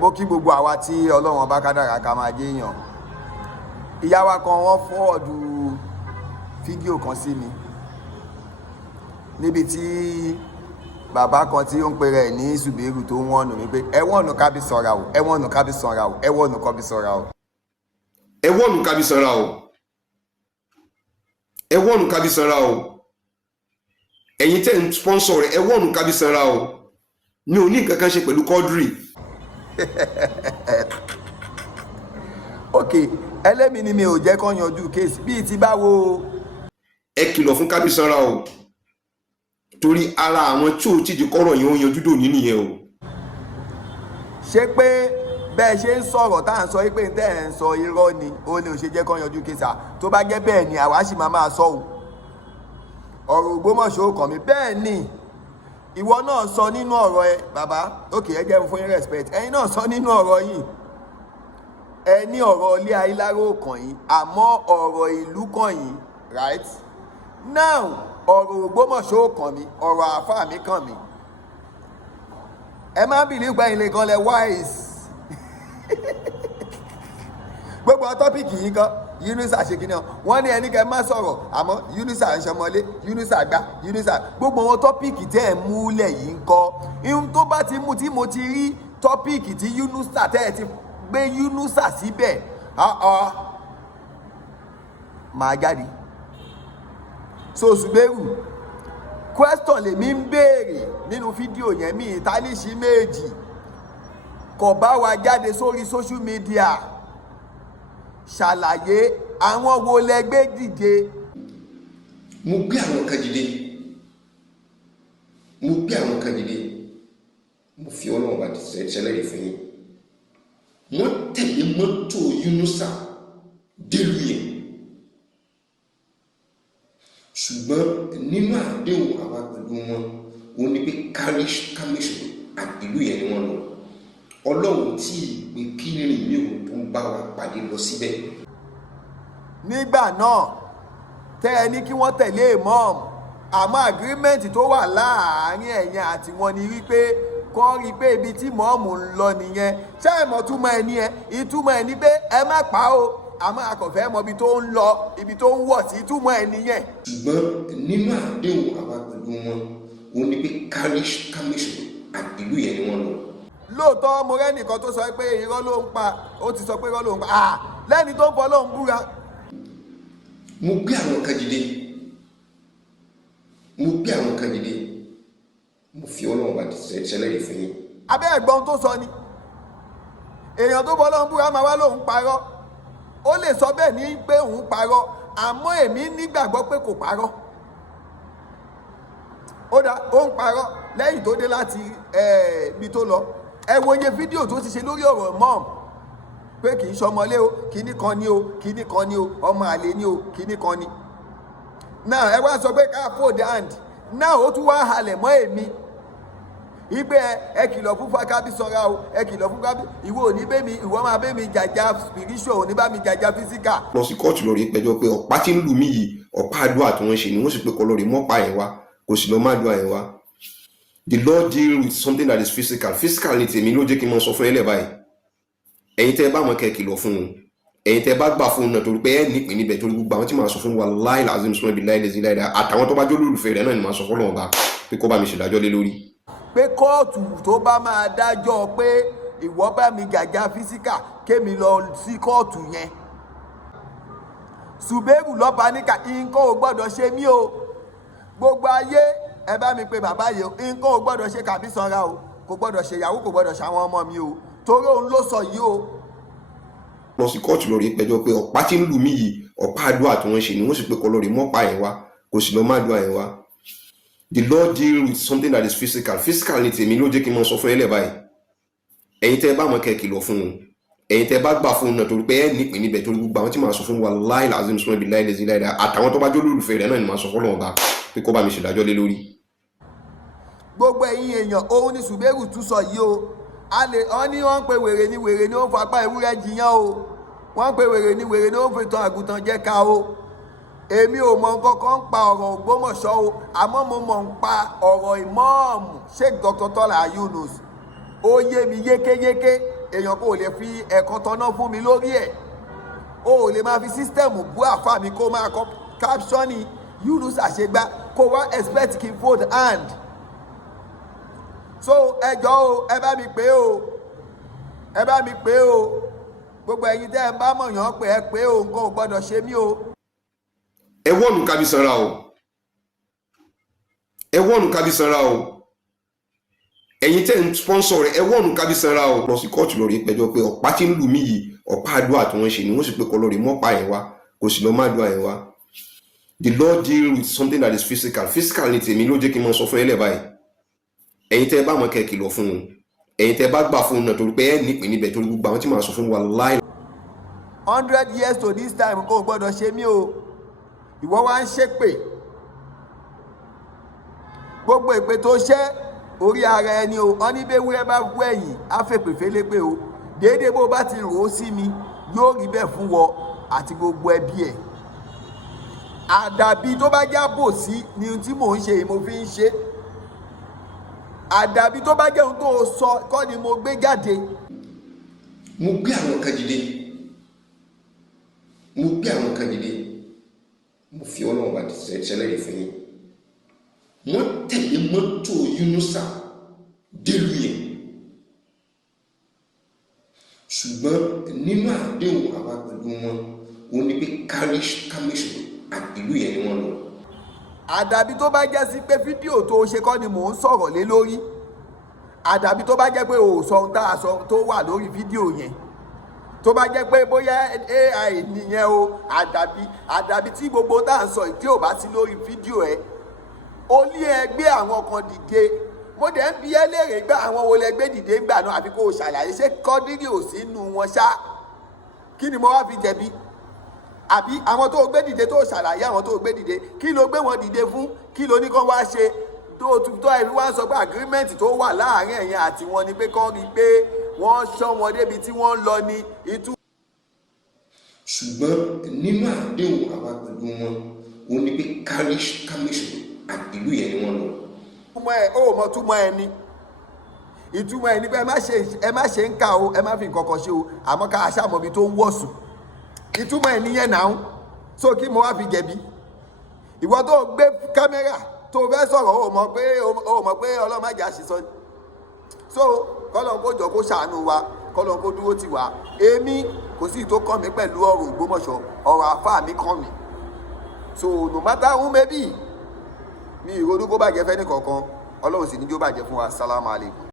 Mo kí gbogbo àwa tí Ọlọ́run bá kádàrá ká máa jẹ́ èèyàn. Ìyá wa kan wọ́n fọ́ọ̀dù fídíò kan sí mi níbi tí bàbá kan tí ó ń pe rẹ̀ ní Subaru tó ń wọ́nù mi pé ẹ wọ́nù Kabisanra o, ẹ wọ́nù Kabisanra o, ẹ wọ́nù Kabisanra o. Ẹ wọ́nù Kabisanra o. Ẹ wọ́nù Kabisanra o. Ẹ̀yin tẹ́ ń sponsor rẹ̀, ẹ wọ́nù Kabisanra o. Mi ò ní nǹkan kan ṣe pẹ̀lú Quadri. Ok, ẹlẹ́mi ni mi ò jẹ́ kó yanjú kéèsì bíi ti báwo. Ẹ kìlọ̀ fún Kabisanra o. Torí ara àwọn tí ò tíì kọ́rọ̀ yẹn ó yanjú dòní nìyẹn o. Ṣé pé bẹ́ẹ̀ ṣe ń sọ̀rọ̀ tá à ń sọ pé tẹ́ ẹ̀ ń sọ irọ́ ni ó ní ò ṣe jẹ́ kó yanjú kéèsì à tó bá jẹ́ bẹ́ẹ̀ ni àwa sì máa sọ o. Ọ̀rọ̀ Ogbomọṣọ ò kàn mí bẹ́ẹ̀ ni ìwọ náà sọ nínú ọ̀rọ̀ ẹ bàbá òkè ẹ jẹ́ fún yín respect ẹ̀yin náà sọ nínú ọ̀rọ̀ yìí ẹ ní ọ̀rọ̀ ilé ayélujára kàn yín àmọ́ ọ̀rọ̀ ìlú kàn yín right now ọ̀rọ̀ Ogbomọṣọ kàn mí ọ̀rọ̀ àáfàá mi kàn mí ẹ má bìlí gba ilé kan lẹ wise gbogbo tọ́pìkì yìí kan Yunusa ṣe kí ni wọ́n ní ẹni kẹ́ má sọ̀rọ̀ àmọ́ Yunusa ń ṣọmọlé Yunusa gbá Yunusa gbogbo wọn tọ́pìkì tẹ́ ẹ̀ múlẹ̀ yìí ń kọ́ ihun tó bá ti mú tí mo ti rí tọ́pìkì tí Yunusa tẹ́ ẹ ti gbé Yunusa síbẹ̀ máa jáde so Subaru question lèmi ń béèrè nínú fídíò yẹn mi ìtálíṣí méjì kò bá wa jáde sórí social media ṣàlàyé àwọn wo lẹgbẹ́ dìde. Mo gbé àwọn kan dìde. Mo fi Ọlọ́run bá ṣẹlẹ̀ fún yín. Wọ́n tẹ̀lé mọ́tò Yunusa délùú yẹn. Ṣùgbọ́n nínú àdéhùn àwa pẹ̀lú wọn ó ní pé kámẹ́sù ìlú yẹn ni wọ́n lọ. Ọlọ́run tí ìpè kírin mi ò tó ń bá wa pàdé lọ síbẹ̀. Nígbà náà tẹ́ ẹ ní kí wọ́n tẹ̀lé imam àmọ́ agreement tó wà láàárín ẹ̀yin àti wọn ni wípé kọ́ rí pé ibi tí mọ́ọ̀mù ń lọ nìyẹn ṣé ìmọ̀ túmọ̀ ẹ ní ẹ ìtumọ̀ ẹ ní pé ẹ má pa o àmọ́ akọ̀fẹ́ mọ ibi tó ń lọ ibi tó ń wọ̀ sí ìtumọ̀ ẹ nìyẹn. Ṣùgbọ́n nínú àdéhùn àwa pẹ̀lú wọn ó ní pé kámẹ́sù ìlú yẹn ni wọ́n lọ. Lóòótọ́ mo rẹ́ nìkan tó sọ pé irọ́ ló ń pa ó ti sọ pé irọ́ ló ń pa lẹ́ni tó ń fọ́ ló ń búra. Mo gbé àwọn kan dìde. Mo fi Ọlọ́run bá ṣẹlẹ̀ fún yín. Abẹ́ ẹ̀gbọ́n tó sọ ni èèyàn tó fọ́ ló ń búra máa wá lóun parọ́ ó lè sọ bẹ́ẹ̀ ní pé òun parọ́ àmọ́ èmi nígbàgbọ́ pé kò parọ́ ó ń parọ́ lẹ́yìn tó dé láti ibi tó lọ ẹ wo iye fídíò tó ti ṣe lórí ọ̀rọ̀ mọ́ọ̀m pé kì í ṣọmọlé o kíní kan ní o kíní kan ní o ọmọ àlè ní o kíní kan ní. náà ẹ wá sọ pé ká fold hand náà ó tún wá halẹ̀ mọ́ èmi ìgbé ẹ kìlọ̀ fún Kabisanra o ẹ kìlọ̀ fún ìwọ ò ní bẹ́mi ìwọ máa bẹ́mi jàjà spiritual ò ní bá mi jàjà physical. Lọ sí kóòtù lọ rí pẹjọ́ pé ọ̀pá tí ń lù mí yìí ọ̀pá àdúrà tí wọ́n ṣe ni wọ́n sì pé kọ́ lórí mọ́pá yẹn wá kò sì lọ má àdúrà yẹn wá. The Lord deal with something that is physical. Physical ni tèmi ló jẹ́ kí n mọ sọ fún ẹ lẹ́ báyìí. Ẹ̀yin tẹ́ bá mọ̀ kẹ́ kìlọ̀ fún un. Ẹ̀yin tẹ́ bá gbà fún un náà torí pé ẹ nípìn níbẹ̀ torí gbogbo àwọn tí màá sọ fún wa láì làzim sọ ibi láì lẹ́sìn láì dá àtàwọn tó bá jó lólùfẹ́ rẹ̀ náà ni màá sọ fún Ọlọ́run bá pé kó bá mi ṣèdájọ́ lé lórí. Pé kóòtù tó bá máa dájọ́ pé ìwọ bá mi jàjà physical kémi lọ sí kóòtù yẹn. Subaru lọ́ba níkà nǹkan ò gbọ́dọ̀ ṣe mí o gbogbo ayé ẹ bá mi pe bàbá yìí o nǹkan ò gbọ́dọ̀ ṣe Kabisanra o kò gbọ́dọ̀ ṣe ìyàwó kò gbọ́dọ̀ ṣàwọn ọmọ mi o torí òun ló sọ yìí o. Lọ sí kóòtù lọ rí pẹjọ́ pé ọ̀pá tí ń lù mí yìí ọ̀pá àdúrà tí wọ́n ṣe ni wọ́n sì pé kọ́ lórí mọ́pá yẹn wá kò sì lọ má àdúrà yẹn wá. The Lord deal with something that is physical. Physical ni tèmi ló jẹ́ kí n mọ sọ fún ẹ lẹ́ báyìí. Ẹ̀yin tẹ́ bá mọ̀ kẹ́ kìlọ̀ fún un. Ẹ̀yin tẹ́ bá gbà fún un náà torí pé ẹ nípìn níbẹ̀ torí gbogbo àwọn tí màá sọ fún wa láì làzim sọ ibi láì lẹ́sìn láì dá àtàwọn tó bá jó lólùfẹ́ rẹ̀ náà ni màá sọ fún Ọlọ́run bá pé kó bá mi ṣèdájọ́ lé lórí. Gbogbo ẹ̀yin èèyàn òun ni Subaru tún sọ yìí o wọ́n ní wọ́n ń pe wèrè ní ó ń fapá ewúrẹ́ jiyàn o wọ́n ń pe wèrè ní ó ń fi tan àgùntàn jẹ́ ká o. Èmi ò mọ nǹkan kan ń pa ọ̀rọ̀ Ogbomọṣọ o àmọ́ mo mọ̀ ń pa ọ̀rọ̀ ìmọ̀ọ́mù Sheikh Dr. Tola Yunus ó yé mi yékéyéké, èèyàn kò lè fi ẹ̀kan tọ́ná fún mi lórí ẹ̀. O ò lè máa fi sísítẹ̀mù bú àfa mi kó máa kọ kápṣọ́nì Yunus àṣegbá kó wá expect kí n fold hand. So ẹ jọ̀ọ́ o, ẹ bá mi pè o, ẹ bá mi pè o, gbogbo ẹ̀yin tẹ́ ẹ bá mọ̀yàn pé ẹ pé o, nǹkan ò gbọ́dọ̀ ṣe mí o. ẹ wọ́ọ̀nù Kabisanra o, ẹ wọ́ọ̀nù Kabisanra o, ẹ̀yin tẹ́ ń sponsor rẹ̀ ẹ wọ́ọ̀nù Kabisanra o. lọ sí kóòtù lórí ìpẹ̀jọ́ pé ọ̀pá tí ń lù mí yìí ọ̀pá àdúrà tí wọ́n ṣe ni wọ́n sì pé kọ́ lórí mọ́pá yẹn wá kò sì lọ má àdúrà yẹn wá. The Lord deal with something that is physical. Physical ni tèmi ló jẹ́ kí n máa sọ fún ẹlẹ́ báyìí. ẹ̀yin tẹ́ bá mọ̀ kẹ́ kìlọ̀ fún un, ẹ̀yin tẹ́ bá gbà fún un náà torí pé ẹ̀ nípìn níbẹ̀ torí gbogbo àwọn tí màá sọ fún wa láì. 100 years to this time kò gbọ́dọ̀ ṣe mí o. Ìwọ wá ń ṣépè, gbogbo èpè tó ṣẹ́ orí ara ẹni o. Wọ́n ní bí ewúrẹ́ bá wú ẹ̀yìn á fèpè félépè o. Déédéé bó bá ti rò ó sí mi yóò rí bẹ́ẹ̀ fún wọ àti gbogbo ẹbí ẹ̀. Àdàbí tó bá jábò sí ni ohun tí mò ń ṣe yìí mo fi ń ṣe. Àdàbí tó bá jẹ́ ohun tó sọ kọ́ ni mo gbé jáde. mo gbé àwọn kan dìde, mo gbé àwọn kan dìde, mo fi Ọlọ́run bá ṣẹlẹ̀ yìí fún yín. wọ́n tẹ̀lé mọ́tò Yunusa délùú yẹn, ṣùgbọ́n nínú àdéhùn àwa pẹ̀lú wọn ò ní pé kámẹ́sì ìlú yẹn ni wọ́n lọ. Àdàbí tó bá jẹ́ sí pé fídíò tó ṣe kọ́ ni mò ń sọ̀rọ̀ lé lórí. Àdàbí tó bá jẹ́ pé ò sọ ohun tá a sọ tó wà lórí fídíò yẹn. Tó bá jẹ́ pé bóyá AI nìyẹn o, àdàbí tí gbogbo tá à ń sọ yìí tí ò bá sí lórí fídíò ẹ̀. Ó ní ẹgbẹ́ àwọn kan dìde. Mo dẹ̀ ń bi ẹ́ léèrè gbà àwọn wo lẹ gbé dìde ńgbà náà àfi kó o ṣàlàyé ṣé Kọ́dírì ò sí nù wọn ṣá. Kí ni mo wá fi jẹ̀bi? Àbí àwọn tó gbé dìde tó ṣàlàyé àwọn tó gbé dìde kí ló gbé wọn dìde fún, kí ló ní kán wá ṣe tó ẹ̀rí wá sọ pé agreement tó wà láàárín ẹ̀yin àti wọn ni pé kán rí i pé wọ́n ṣọ́ wọn débi tí wọ́n ń lọ ní ìtú. ṣùgbọ́n nínú àdéhùn àwa pẹ̀lú wọn ò ní pé kámẹ́sì ìlú yẹn ni wọ́n lọ. Túmọ̀ ẹ̀ ó mọ túmọ̀ ẹ̀ ni ìtumọ̀ ẹ̀ ni pé ẹ má ṣe ń kà o, ẹ má fi nǹkan kan ṣe o, àmọ́ ká aṣáàmọ̀bí tó ń wọ̀sùn. Ìtumọ̀ ẹ̀ nìyẹn náà. So kí mo wá fi jẹ̀bi? Ìwọ tó gbé kámẹ́rà tó fẹ́ sọ̀rọ̀ o mọ̀ pé Ọlọ́run má jẹ́ àṣìṣọ́ ni. So kọ́lọ́n kó jọ kó ṣàánú wa, kọ́lọ́n kó dúró tì wá. Èmi kò sí tó kàn mí pẹ̀lú ọ̀rọ̀ Ògbómọ̀ṣọ́, ọ̀rọ̀ àfáà mi kàn mí. So no matter who may be, mi ìrònú kó bàjẹ́ fẹ́ ní kankan, Ọlọ́run sì ní jó bàjẹ́ fún wa. Sálámù alaykum.